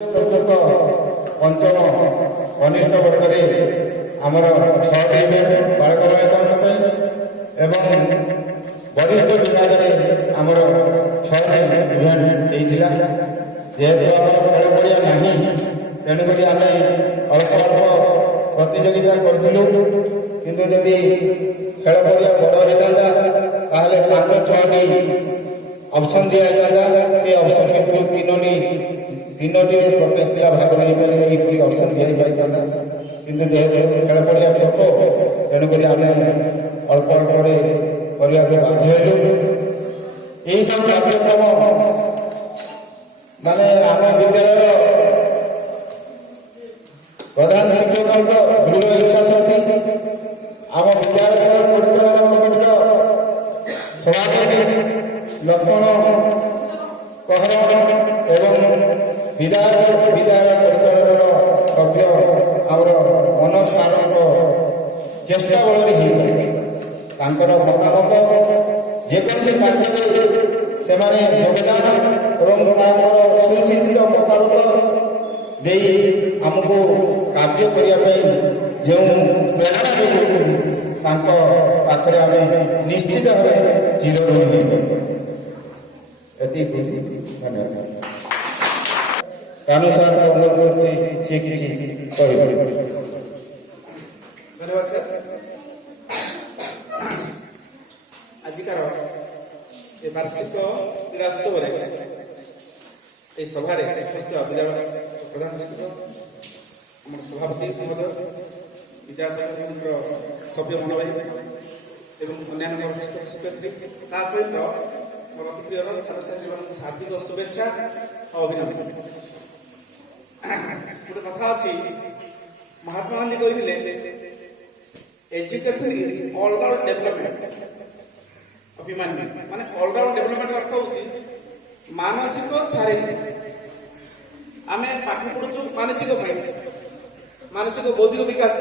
पंचम कनिष्ठ वर्ग में आमर 6टी इवेंट बालक एवं वरिष्ठ विभाग में आमर 6टी इवेंट होता जेहेतु आम खेल पड़िया ना तेणुक आम अल्प अल्प प्रतियोगिता करूँ किंतु जदि खेल पड़िया बड़ होता 5-6टी ऑप्शन दिया जाता से ऑप्शन भितर तीनोटी प्रत्येक पिला भाग नहीं ऑप्शन दिया जाता किंतु जेहेतु खेल पड़िया छोट तेणुक आम अल्प अल्प करने को बाध्य यही सब कार्यक्रम माने आम विद्यालय प्रधान शिक्षक दृढ़ इच्छा शक्ति आम विद्यालय परिचालन कमिटी सभापति लक्ष्मण कहर एवं विधायक परिचालन सभ्य आमर मनोज सार चेष्टा बल मतामत जेकोसी कार्य से योगदान और सुचिंतित मतामत दे आमको कार्य करने जो प्रेरणा देते आम निश्चित भाव चिरऋणी धन्यवाद। कानू सार को अनुरोध करते से किसी नमस्कार। आजिकार ये वार्षिक क्रीड़ोत्सव सभार प्रधान शिक्षक आम सभापति महोदय विद्यालय सभ्य मन भाई एवं अन्य शिक्षक शिक्षयित्री सहित मोर अति प्रिय छात्र छात्री हार्दिक शुभेच्छा और अभिनंदन। गोटे कथा अच्छी महात्मा गांधी कहते education is all round development of humanity माने ऑलराउंड डेवलपमेंट अर्थ होची मानसिक शारीरिक आमे पाठ पढुछु मानसिक बौद्धिक विकास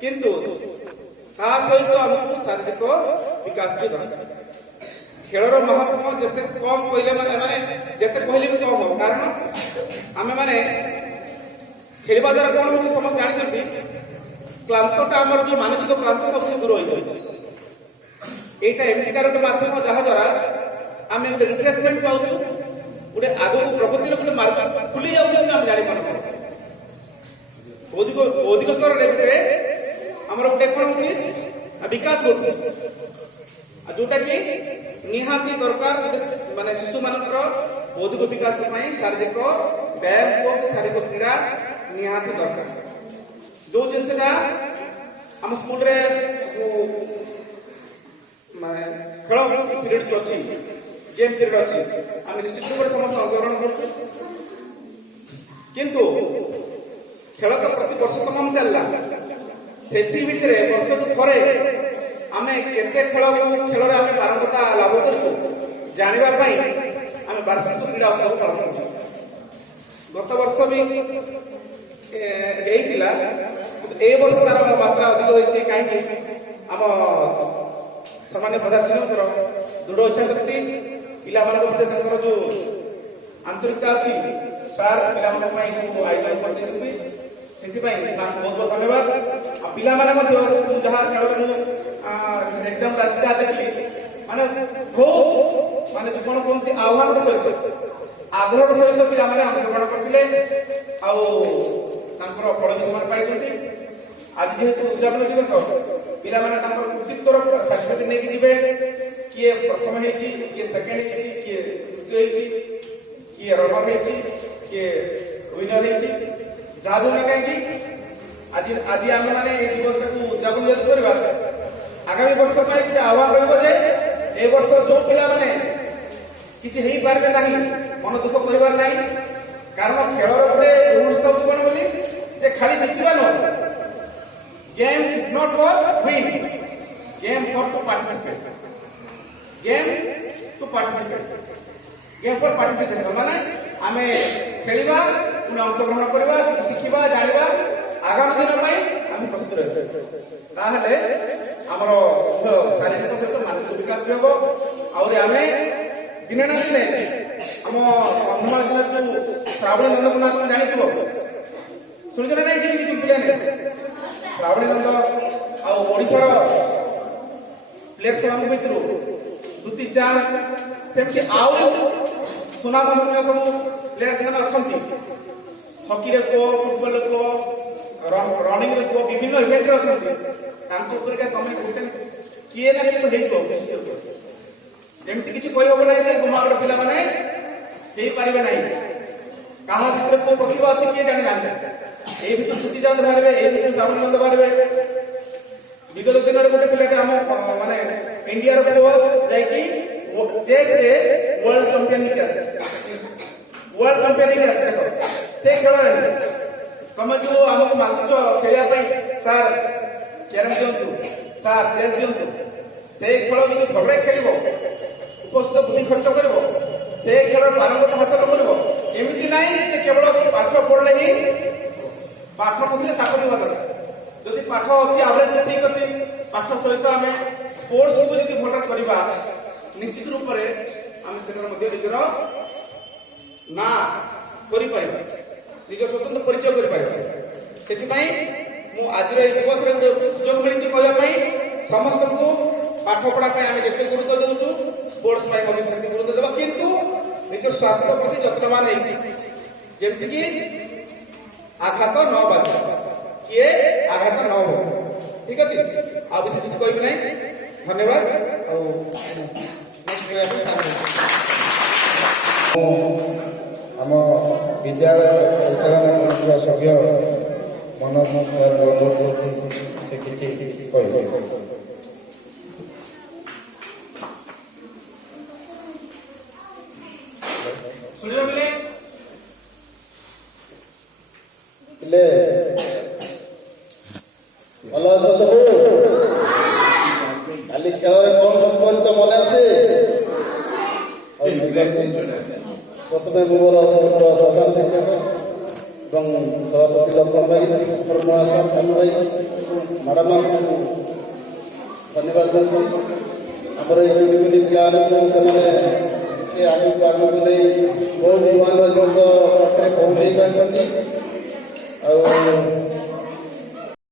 किंतु ता सहित हमको शारीरिक विकास भी दरकार खेलर महत्व जिते कम कहले माने जिते कहले भी कम हो कारण आमे माने खेलवा द्वारा कौन हो समस्त जानते क्लांतटा आम जो मानसिक क्लांत से दूर हो यहाँ एमतीकार गोटे मध्यम जहाँ द्वारा आम गोटे रिफ्रेशमेंट पाऊँ गोटे आगक प्रगतिर गोटे मार्ग खुली जाऊँ आम जापार बौद्धिक स्तर आमर गोटे कौन हो विकास हो जोटा कि निहाती दरकार माने शिशु मानकर बौद्धिक विकास शारीरिक व्यायाम को शारीरिक क्रीड़ा निहाती दरकार जो जिनसा आम स्कूल रे माने खेल पीरियड जो अच्छी गेम पीरियड अच्छी आम निश्चित रूप से समस्त अंशग्रहण कर किंतु खेल तो प्रति वर्ष तमाम चलला से भितर वर्ष को थरे आमे केते खेल खेल आमे पारंगता लाभ करूँ जानिबा पई आमे वार्षिक क्रीड़ा उत्सव पालन करूँ गत वर्ष भी ए वर्ष तार मात्रा अधिक होती कहीं आम सामान्य प्रधान शिक्षक दृढ़ इच्छा शक्ति पिला जो आंतरिकता अच्छी सार पिला सब आयोजन करते बहुत बहुत धन्यवाद पिला जहाँ खेल एग्जाम राशि देखिए माने बहुत माने जो कौन कहते आह्वान सहित आग्रह सहित पिला अंशग्रहण करते फल भी पाई आज जेहेतु उद्यापन दिवस पिला कृतित्वर सर्टिफिकेट नहीं दिवे किए प्रथम किए सेकेंड किए तृतीय किए रनर किए विनर जहाँ जो कहीं आज आज आम मैंने दिवस उद्यापन जेहतु करवा आगामी वर्ष आह्वान रही वर्ष जो पिला माने किसी हो पारे ना मन दुख कर कारण खेल गोटे रूल्स था कौन बोली खाली जितवा न game is not for win game for to participate game for participation माने आमे खेलिबा पुणी अंशग्रहण करवा शिखिबा जानिबा आगामी दिन आम प्रस्तुत रहे आमर शारीरिक सहित मानसिक विकास भी हम आम दिने ना दिने आम कंधमाल जिले जो ଶ୍ରାବଣୀ ନନ୍ଦକୁ ନା ତମେ ଜାଣିଥିବ ଶୁଣିଛ ନା ନାଇଁ କିଛି କିଛି ପିଲା ନାହିଁ ଶ୍ରାବଣୀ ନନ୍ଦ ଆଉ ଓଡ଼ିଶାର ପ୍ଲେୟର ସେମାନଙ୍କ ଭିତରୁ ଦୁତି ଚାନ୍ଦ ସେମିତି ଆହୁରି ସୁନାମଧନ୍ୟ ସବୁ ପ୍ଲେୟର ସେମାନେ ଅଛନ୍ତି ହକିରେ କୁହ ଫୁଟବଲରେ କୁହ ରନିଂରେ କୁହ ବିଭିନ୍ନ ଇଭେଣ୍ଟରେ ଅଛନ୍ତି ତାଙ୍କ ଉପରେ ତମେ କିଏ ନା କିଏ ତ ହେଇଯିବ ଏମିତି କିଛି କହିହବ ନାହିଁ ଯେ ଗୁମାର ପିଲାମାନେ ହେଇପାରିବେ ନାହିଁ କାହା ଭିତରେ କୋଉ ପ୍ରତିଭା ଅଛି କିଏ ଜାଣିନାହାନ୍ତି ଏଇ ଭିତରୁ ଦୁତି ଚାନ୍ଦ ବାହାରିବେ ଏଇ ଭିତରୁ ଶ୍ରାବଣୀ ନନ୍ଦ ବାହାରିବେ ବିଗତ ଦିନରେ ଗୋଟେ ପିଲାଟେ ଆମ ମାନେ ଇଣ୍ଡିଆର ପୁଅ ଯାଇକି ଚେସ୍ରେ ୱାର୍ଲଡ ଚାମ୍ପିୟନ ହେଇକି ଆସିଛି ୱାର୍ଲଡ ଚାମ୍ପିୟନ ହେଇକି ଆସିଛି ଦେଖ ସେ ଖେଳରେ ତମେ ଯୋଉ ଆମକୁ ମାଗୁଛ ଖେଳିବା ପାଇଁ ସାର୍ କ୍ୟାରମ ଦିଅନ୍ତୁ ସାର୍ ଚେସ୍ ଦିଅନ୍ତୁ ସେଇ ଖେଳ ଯଦି ଭଲରେ ଖେଳିବ ଉପସ୍ଥିତ ବୁଦ୍ଧି ଖର୍ଚ୍ଚ କରିବ ସେ ଖେଳ ପାରଙ୍ଗତ ହାସଲ କରିବ ଏମିତି ନାହିଁ ଯେ କେବଳ ପାଠ ପଢିଲେ ହିଁ ପାଠ ନଥିଲେ ଚାକରି ହେବା ଦରକାର ଯଦି ପାଠ ଅଛି ଆଭରେଜ ଠିକ ଅଛି ପାଠ ସହିତ ଆମେ ସ୍ପୋର୍ଟସକୁ ଯଦି ଭୋଟ କରିବା ନିଶ୍ଚିତ ରୂପରେ ଆମେ ସେଥିରେ ମଧ୍ୟ ନିଜର ନାଁ କରିପାରିବା ନିଜ ସ୍ୱତନ୍ତ୍ର ପରିଚୟ କରିପାରିବା ସେଥିପାଇଁ ମୁଁ ଆଜିର ଏହି ଦିବସରେ ଗୋଟେ ସୁଯୋଗ ମିଳିଛି କହିବା ପାଇଁ ସମସ୍ତଙ୍କୁ ପାଠ ପଢା ପାଇଁ ଆମେ ଯେତେ ଗୁରୁତ୍ୱ ଦେଉଛୁ ସ୍ପୋର୍ଟସ ପାଇଁ ମଧ୍ୟ ସେମିତି ଗୁରୁତ୍ୱ ଦେବା କିନ୍ତୁ ନିଜ ସ୍ୱାସ୍ଥ୍ୟ ପ୍ରତି ଯତ୍ନବାନ ହେଇକି ଯେମିତିକି ଆଘାତ ନ ବାଜେ କିଏ ଆଘାତ ନ ହବ ଠିକ ଅଛି ଆଉ ବିଶେଷ କିଛି କହିବି ନାହିଁ ଧନ୍ୟବାଦ ଆଉ ଆମ ବିଦ୍ୟାଳୟ ପରିଚାଳନା କରୁଥିବା ସଭ୍ୟ ମନୋଜ ସେ କିଛି କହିବେ ଶୁଣିବା ପିଲେ ପିଲେ ଭଲ ଅଛ ସବୁ କାଲି ଖେଳରେ କଣ ସବୁ କରିଛ ମନେ ଅଛି ପ୍ରଥମେ ମୁଁ ମୋର ପ୍ରଧାନ ଶିକ୍ଷକ ଏବଂ ସଭାପତି ଲକ୍ଷ୍ମଣ ଭାଇ ମହାଶୟ କାଲୁ ଭାଇ ମ୍ୟାଡ଼ାମମାନଙ୍କୁ ଧନ୍ୟବାଦ ଦେଉଛି ଆମର ଏଇ ପିଲି ପିଲାମାନଙ୍କୁ ସେମାନେ ଏତେ ଆଗକୁ ନେଇ ବହୁତ ନୂଆ ନୂଆ ଜିନିଷ ପାଖରେ ପହଞ୍ଚେଇ ପାରିଛନ୍ତି ଆଉ